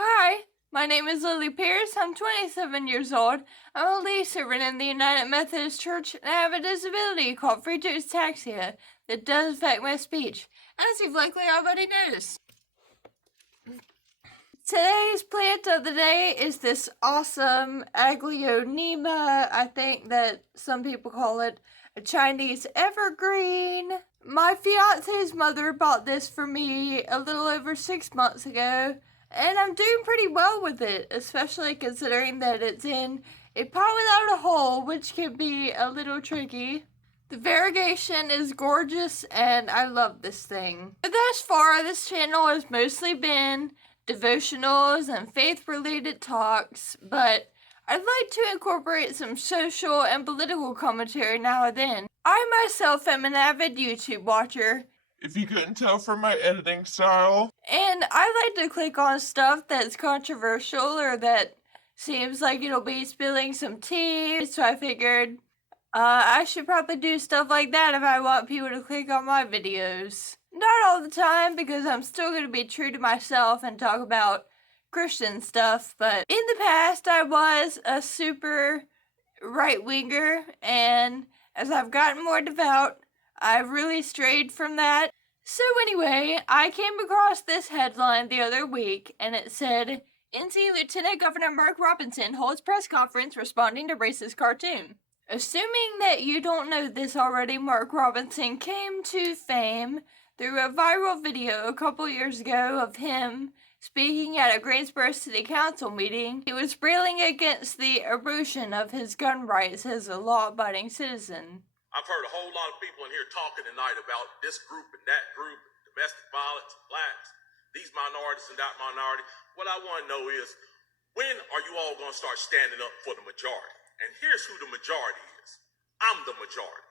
Hi, my name is Lily Pierce. I'm 27 years old. I'm a lead servant in the United Methodist Church, and I have a disability called Friedreich's ataxia that does affect my speech, as you've likely already noticed. Today's plant of the day is this awesome Aglaonema. I think that some people call it a Chinese evergreen. My fiance's mother bought this for me a little over 6 months ago, and I'm doing pretty well with it, especially considering that it's in a pot without a hole, which can be a little tricky. The variegation is gorgeous, and I love this thing. Thus far, this channel has mostly been devotionals and faith-related talks, but I'd like to incorporate some social and political commentary now and then. I myself am an avid YouTube watcher, if you couldn't tell from my editing style. and I like to click on stuff that's controversial or that seems like it'll be spilling some tea, so I figured I should probably do stuff like that if I want people to click on my videos. Not all the time, because I'm still going to be true to myself and talk about Christian stuff, but in the past I was a super right-winger, and as I've gotten more devout, I've really strayed from that. So anyway, I came across this headline the other week, and it said, NC Lieutenant Governor Mark Robinson holds press conference responding to racist cartoon. Assuming that you don't know this already, Mark Robinson came to fame through a viral video a couple years ago of him speaking at a Greensboro City Council meeting. He was railing against the erosion of his gun rights as a law-abiding citizen. I've heard a whole lot of people in here talking tonight about this group and that group, domestic violence, blacks, these minorities and that minority. What I want to know is, when are you all going to start standing up for the majority? And here's who the majority is. I'm the majority.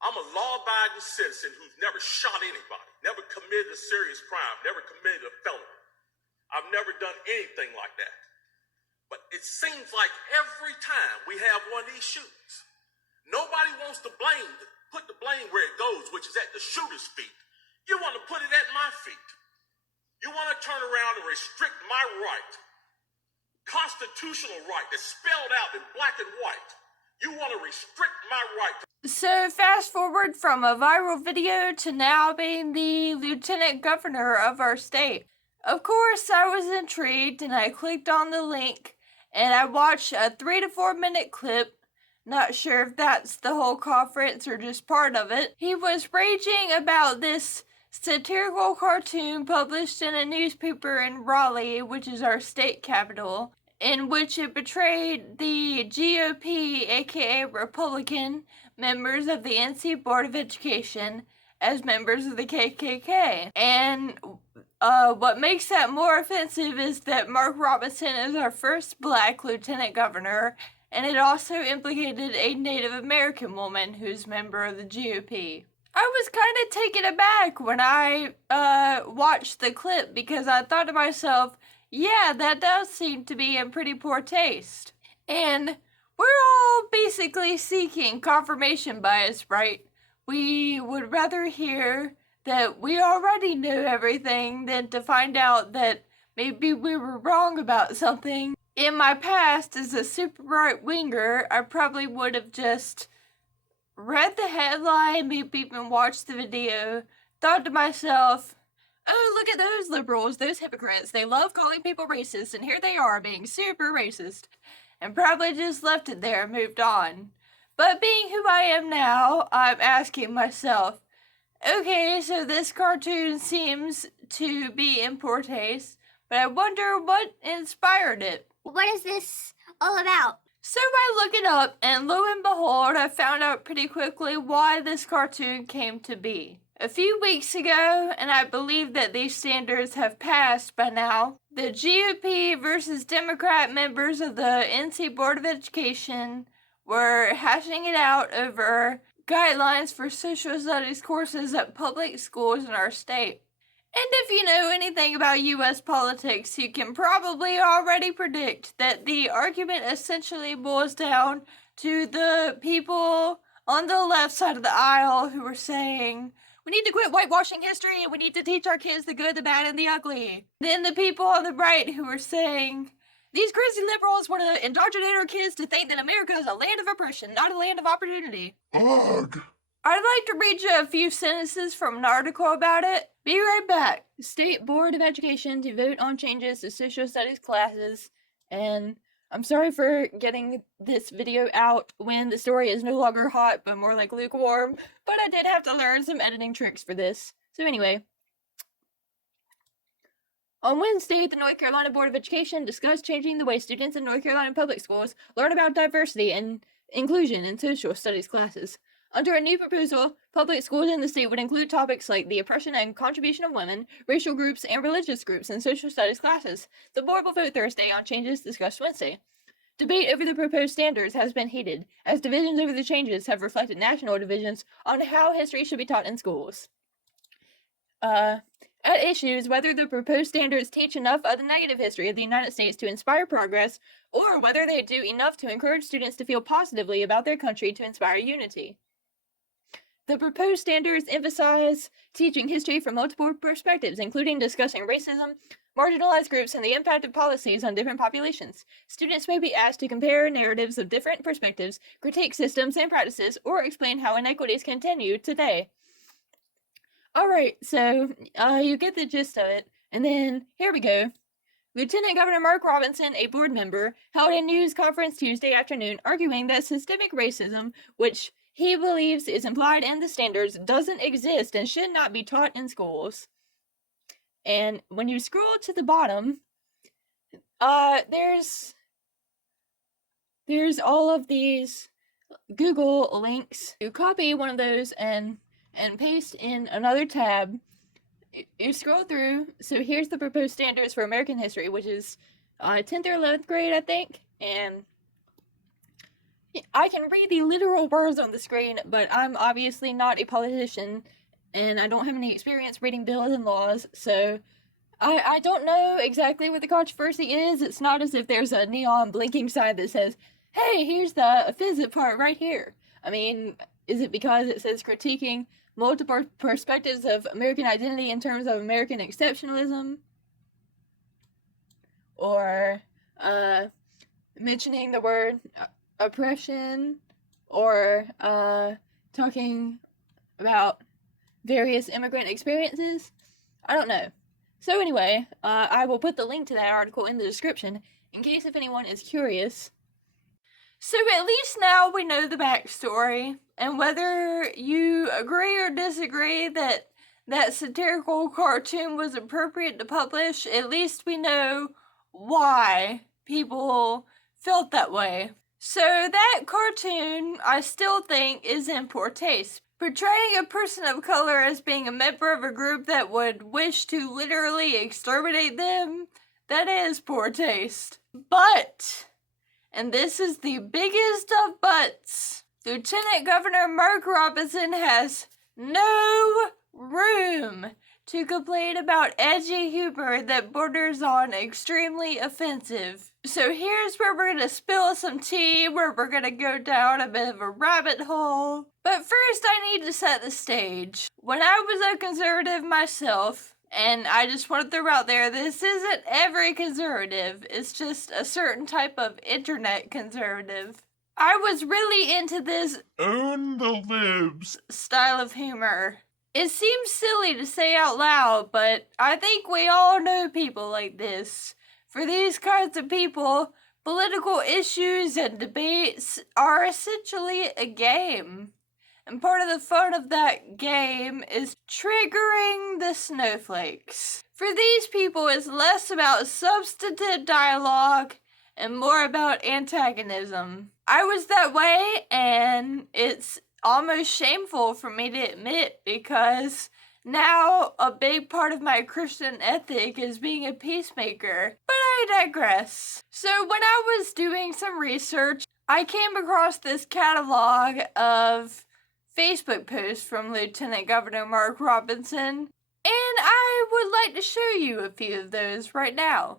I'm a law-abiding citizen who's never shot anybody, never committed a serious crime, never committed a felony. I've never done anything like that. But it seems like every time we have one of these shootings, nobody wants to put the blame where it goes, which is at the shooter's feet. You want to put it at my feet. You want to turn around and restrict my right, constitutional right that's spelled out in black and white. You want to restrict my right. So fast forward from a viral video to now being the lieutenant governor of our state. Of course, I was intrigued and I clicked on the link and I watched a 3 to 4 minute clip. Not sure if that's the whole conference or just part of it. He was raging about this satirical cartoon published in a newspaper in Raleigh, which is our state capital, in which it portrayed the GOP, aka Republican, members of the NC Board of Education as members of the KKK. And what makes that more offensive is that Mark Robinson is our first black lieutenant governor, and it also implicated a Native American woman who's a member of the GOP. I was kind of taken aback when I watched the clip, because I thought to myself, yeah, that does seem to be in pretty poor taste. And we're all basically seeking confirmation bias, right? We would rather hear that we already knew everything than to find out that maybe we were wrong about something. In my past, as a super right-winger, I probably would have just read the headline, maybe even watched the video, thought to myself, oh, look at those liberals, those hypocrites. They love calling people racist, and here they are being super racist. And probably just left it there and moved on. But being who I am now, I'm asking myself, okay, so this cartoon seems to be in poor taste, but I wonder what inspired it. What is this all about? So I look it up, and lo and behold, I found out pretty quickly why this cartoon came to be. A few weeks ago, and I believe that these standards have passed by now, the GOP versus Democrat members of the NC Board of Education were hashing it out over guidelines for social studies courses at public schools in our state. And if you know anything about U.S. politics, you can probably already predict that the argument essentially boils down to the people on the left side of the aisle who are saying, We need to quit whitewashing history. We need to teach our kids the good, the bad, and the ugly. Then the people on the right who were saying, these crazy liberals want to indoctrinate our kids to think that America is a land of oppression, not a land of opportunity. Ugh. I'd like to read you a few sentences from an article about it. Be right back. State Board of Education to vote on changes to social studies classes. And I'm sorry for getting this video out when the story is no longer hot, but more like lukewarm. But I did have to learn some editing tricks for this. So anyway. On Wednesday, the North Carolina Board of Education discussed changing the way students in North Carolina public schools learn about diversity and inclusion in social studies classes. Under a new proposal, public schools in the state would include topics like the oppression and contribution of women, racial groups, and religious groups in social studies classes. The board will vote Thursday on changes discussed Wednesday. Debate over the proposed standards has been heated, as divisions over the changes have reflected national divisions on how history should be taught in schools. At issue is whether the proposed standards teach enough of the negative history of the United States to inspire progress, or whether they do enough to encourage students to feel positively about their country to inspire unity. The proposed standards emphasize teaching history from multiple perspectives, including discussing racism, marginalized groups, and the impact of policies on different populations. Students may be asked to compare narratives of different perspectives, critique systems and practices, or explain how inequities continue today. Alright, so you get the gist of it, and then here we go. Lieutenant Governor Mark Robinson, a board member, held a news conference Tuesday afternoon arguing that systemic racism, which he believes is implied in the standards, doesn't exist and should not be taught in schools. And when you scroll to the bottom, there's all of these Google links. You copy one of those and paste in another tab. You scroll through, so here's the proposed standards for American history, which is 10th or 11th grade, I think, and I can read the literal words on the screen, but I'm obviously not a politician, and I don't have any experience reading bills and laws, so I don't know exactly what the controversy is. It's not as if there's a neon blinking sign that says, hey, here's the offensive part right here. I mean, is it because it says critiquing multiple perspectives of American identity in terms of American exceptionalism? Or mentioning the word oppression, or talking about various immigrant experiences? I don't know. So anyway, I will put the link to that article in the description in case if anyone is curious. So at least now we know the backstory, and whether you agree or disagree that that satirical cartoon was appropriate to publish, at least we know why people felt that way. So that cartoon, I still think, is in poor taste. Portraying a person of color as being a member of a group that would wish to literally exterminate them, that is poor taste. But, and this is the biggest of buts, Lieutenant Governor Mark Robinson has no room to complain about edgy humor that borders on extremely offensive. So here's where we're gonna spill some tea, where we're gonna go down a bit of a rabbit hole. But first I need to set the stage. When I was a conservative myself, and I just want to throw out there, this isn't every conservative, it's just a certain type of internet conservative. I was really into this Own the libs. style of humor. It seems silly to say out loud, but I think we all know people like this. For these kinds of people, political issues and debates are essentially a game. And part of the fun of that game is triggering the snowflakes. For these people, it's less about substantive dialogue and more about antagonism. I was that way, and it's almost shameful for me to admit, because now a big part of my Christian ethic is being a peacemaker. But I digress. So when I was doing some research, I came across this catalog of Facebook posts from Lieutenant Governor Mark Robinson, and I would like to show you a few of those right now.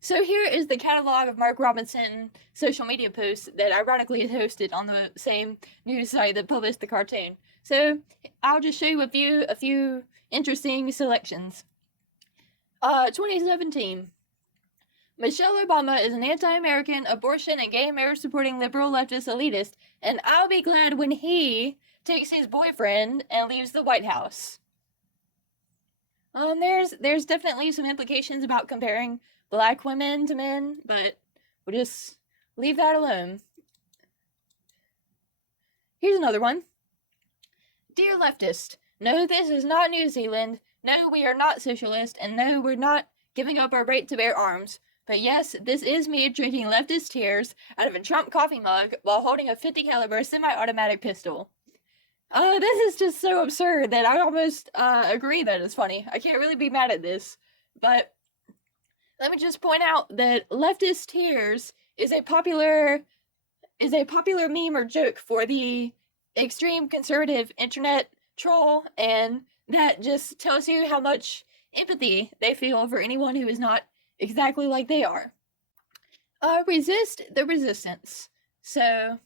So here is the catalog of Mark Robinson social media posts that ironically is hosted on the same news site that published the cartoon. So I'll just show you a few interesting selections. 2017. Michelle Obama is an anti-American, abortion, and gay marriage-supporting liberal leftist elitist, and I'll be glad when he takes his boyfriend and leaves the White House. There's definitely some implications about comparing black women to men, but we'll just leave that alone. Here's another one. Dear leftist, no, this is not New Zealand. No, we are not socialist, and no, we're not giving up our right to bear arms. But yes, this is me drinking leftist tears out of a Trump coffee mug while holding a .50 caliber semi-automatic pistol. This is just so absurd that I almost agree that it's funny. I can't really be mad at this, but let me just point out that leftist tears is a popular meme or joke for the extreme conservative internet troll, and that just tells you how much empathy they feel for anyone who is not exactly like they are. Resist the resistance. So,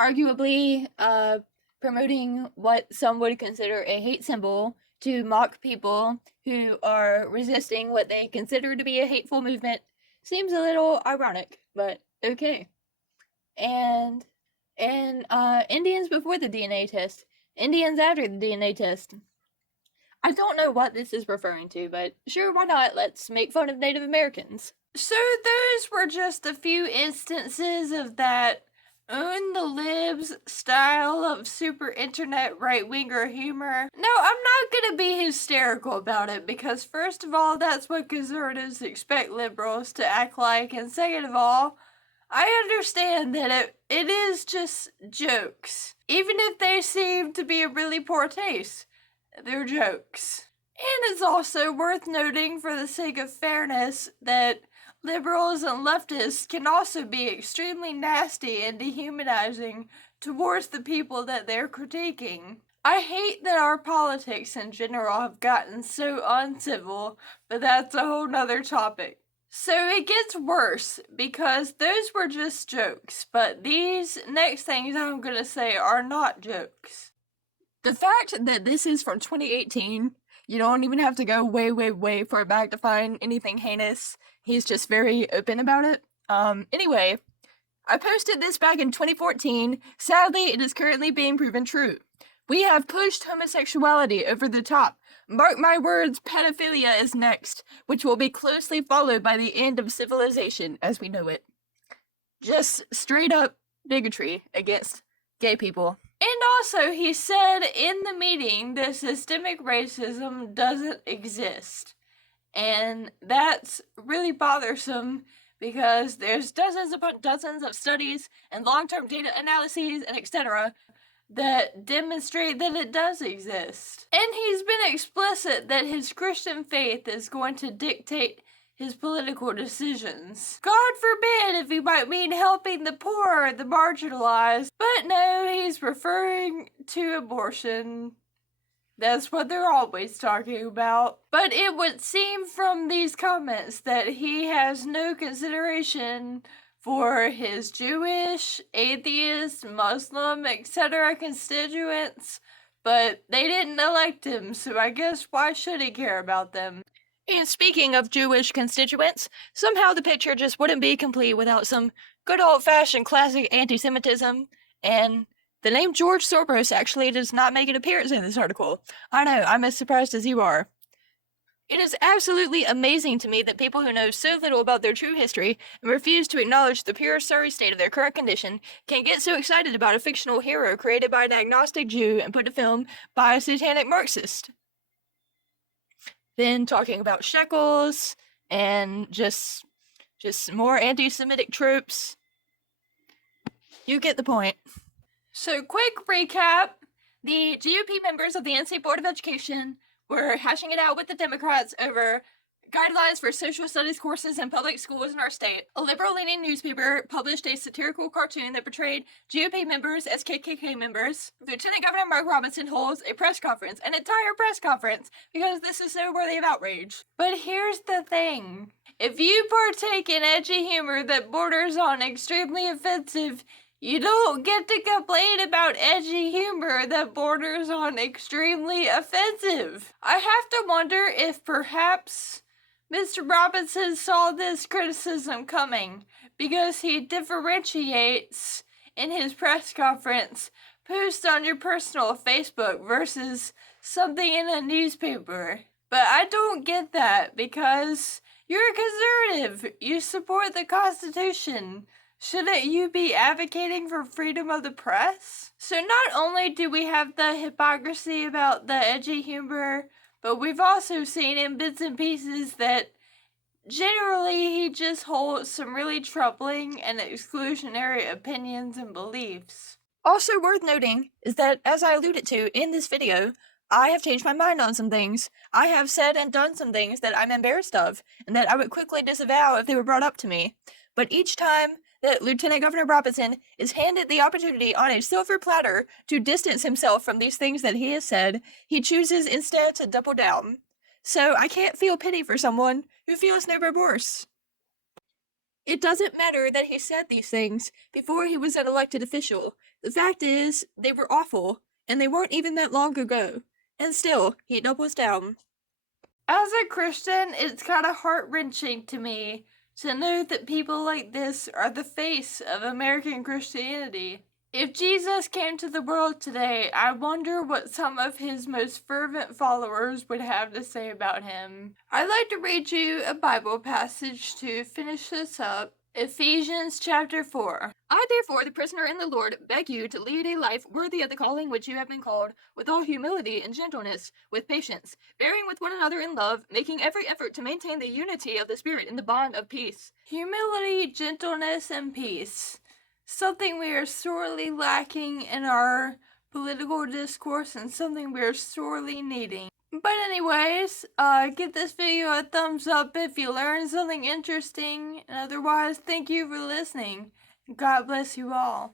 arguably, promoting what some would consider a hate symbol to mock people who are resisting what they consider to be a hateful movement seems a little ironic, but okay. And Indians before the DNA test, Indians after the DNA test. I don't know what this is referring to, but sure, why not? Let's make fun of Native Americans. So those were just a few instances of that own the libs style of super internet right-winger humor. No, I'm not gonna be hysterical about it, because first of all, that's what conservatives expect liberals to act like, and second of all, I understand that it is just jokes. Even if they seem to be a really poor taste, they're jokes. And it's also worth noting, for the sake of fairness, that liberals and leftists can also be extremely nasty and dehumanizing towards the people that they're critiquing. I hate that our politics in general have gotten so uncivil, but that's a whole nother topic. So it gets worse, because those were just jokes, but these next things I'm gonna say are not jokes. The fact that this is from 2018, you don't even have to go way far back to find anything heinous. He's just very open about it. Anyway, I posted this back in 2014. Sadly, it is currently being proven true. We have pushed homosexuality over the top. Mark my words, pedophilia is next, which will be closely followed by the end of civilization as we know it. Just straight up bigotry against gay people. And also, he said in the meeting that systemic racism doesn't exist. And that's really bothersome, because there's dozens upon dozens of studies and long-term data analyses and etc. that demonstrate that it does exist. And he's been explicit that his Christian faith is going to dictate his political decisions. God forbid if he might mean helping the poor or the marginalized, but no, he's referring to abortion. That's what they're always talking about. But it would seem from these comments that he has no consideration for his Jewish, atheist, Muslim, etc. constituents, but they didn't elect him, so I guess why should he care about them? And speaking of Jewish constituents, somehow the picture just wouldn't be complete without some good old-fashioned classic anti-Semitism, and the name George Soros actually does not make an appearance in this article. I know, I'm as surprised as you are. It is absolutely amazing to me that people who know so little about their true history and refuse to acknowledge the pure sorry state of their current condition can get so excited about a fictional hero created by an agnostic Jew and put to film by a satanic Marxist. Then talking about shekels and just more anti-Semitic tropes. You get the point. So, quick recap. The GOP members of the NC Board of Education were hashing it out with the Democrats over guidelines for social studies courses in public schools in our state. A liberal-leaning newspaper published a satirical cartoon that portrayed GOP members as KKK members. Lieutenant Governor Mark Robinson holds a press conference, an entire press conference, because this is so worthy of outrage. But here's the thing. If you partake in edgy humor that borders on extremely offensive, You don't get to complain about edgy humor that borders on extremely offensive. I have to wonder if perhaps Mr. Robinson saw this criticism coming because he differentiates in his press conference post on your personal Facebook versus something in a newspaper. But I don't get that because you're a conservative. You support the Constitution. Shouldn't you be advocating for freedom of the press? So not only do we have the hypocrisy about the edgy humor, but we've also seen in bits and pieces that generally he just holds some really troubling and exclusionary opinions and beliefs. Also worth noting is that, as I alluded to in this video, I have changed my mind on some things. I have said and done some things that I'm embarrassed of, and that I would quickly disavow if they were brought up to me. But each time that Lieutenant Governor Robinson is handed the opportunity on a silver platter to distance himself from these things that he has said, he chooses instead to double down. So I can't feel pity for someone who feels no remorse. It doesn't matter that he said these things before he was an elected official. The fact is, they were awful, and they weren't even that long ago. And still, he doubles down. As a Christian, it's kind of heart-wrenching to me to know that people like this are the face of American Christianity. If Jesus came to the world today, I wonder what some of his most fervent followers would have to say about him. I'd like to read you a Bible passage to finish this up. Ephesians Chapter 4. I therefore, the prisoner in the Lord, beg you to lead a life worthy of the calling which you have been called, with all humility and gentleness, with patience, bearing with one another in love, making every effort to maintain the unity of the Spirit in the bond of peace. Humility, gentleness, and peace. Something we are sorely lacking in our political discourse and something we are sorely needing. But anyways, give this video a thumbs up if you learned something interesting, and otherwise, thank you for listening. God bless you all.